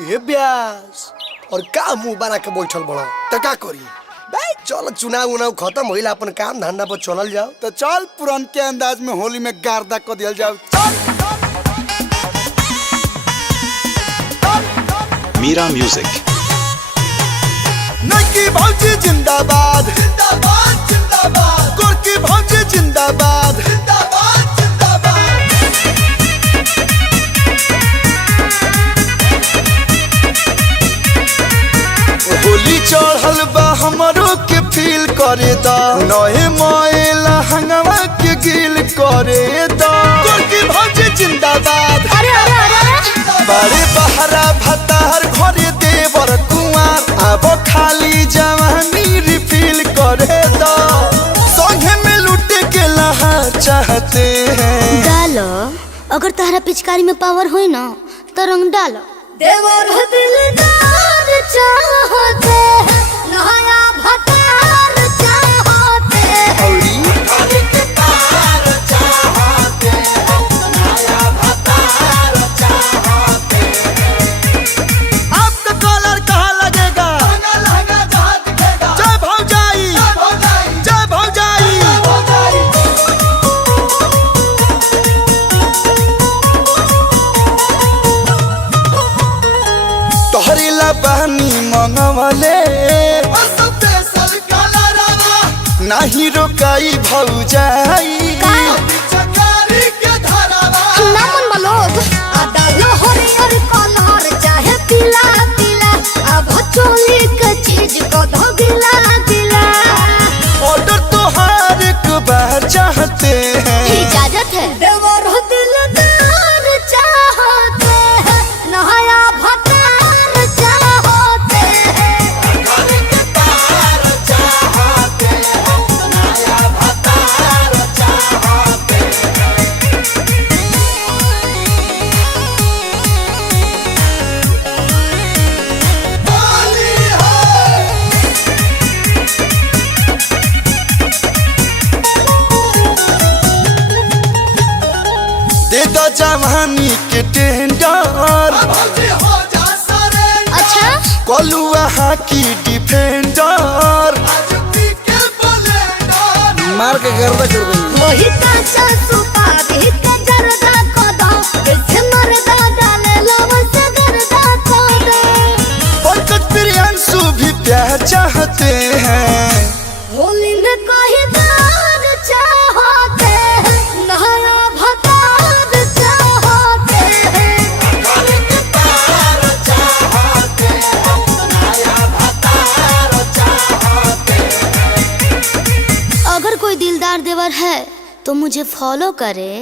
ए ब्यास और का मुंह बना के बैठल बड़ा त का करी भाई? चल चुनाव उनाव खत्म होइल, अपन काम धंधा पर चलल जाओ। तो चल पुरान के अंदाज में होली में गार्दा को दिया जाओ। चल मीरा म्यूजिक। नकी भौजी जिंदाबाद जिंदाबाद जिंदाबाद, गोरकी भौजी जिंदाबाद जिंदाबाद जिंदाबाद। होली चढ़ल बा हमरो के फील करे दा, नए मोएला हंगवा के गिल करे दा। गोरकी भौजी जिंदाबाद। अरे अरे अरे बड़े बहरा भतार घरे देवर कुआर, अब खाली जवानी रिफिल करे दो, संगे में लुटे के लहा चाहते हैं। डालो, अगर तारा पिचकारी में पावर होई ना तो रंग डालो। देवर दिलदार चाहते हैं, नया भतार चाहते हैं। औरी के तार चाहते हैं, नया भतार चाहते हैं। आपका कॉलर कहाँ लगेगा? लहंगा जहाँ दिखेगा। जय भौजाई जय भौजाई। तोहरी ला बहनी मंगवले, नाही रोकाई भौजाई। ना मन मलोग डालो हरियर कलर चाहे पीला पीला, अब चोली के चीज को धो गिला गिला। ऑर्डर तोहार एक बार चाहते हैं। इजाजत है। देवर दिलदार चाहते हैं, नया भतार चाहते हैं। दे दो जवानी के टेंडर, अच्छा कलुआ हाकी डिफेंडर। मार के गर्दा कर गई। वही काचा सुपारी के जरदा को दो, इसे मरदा डाले लव से गर्दा को दो। पंकज प्रियांशु भी प्यार चाहते हैं। होली में कोई दाग चाहते हैं, नया भतार चाहते हैं। अगर कोई दिलदार देवर है तो मुझे फॉलो करे।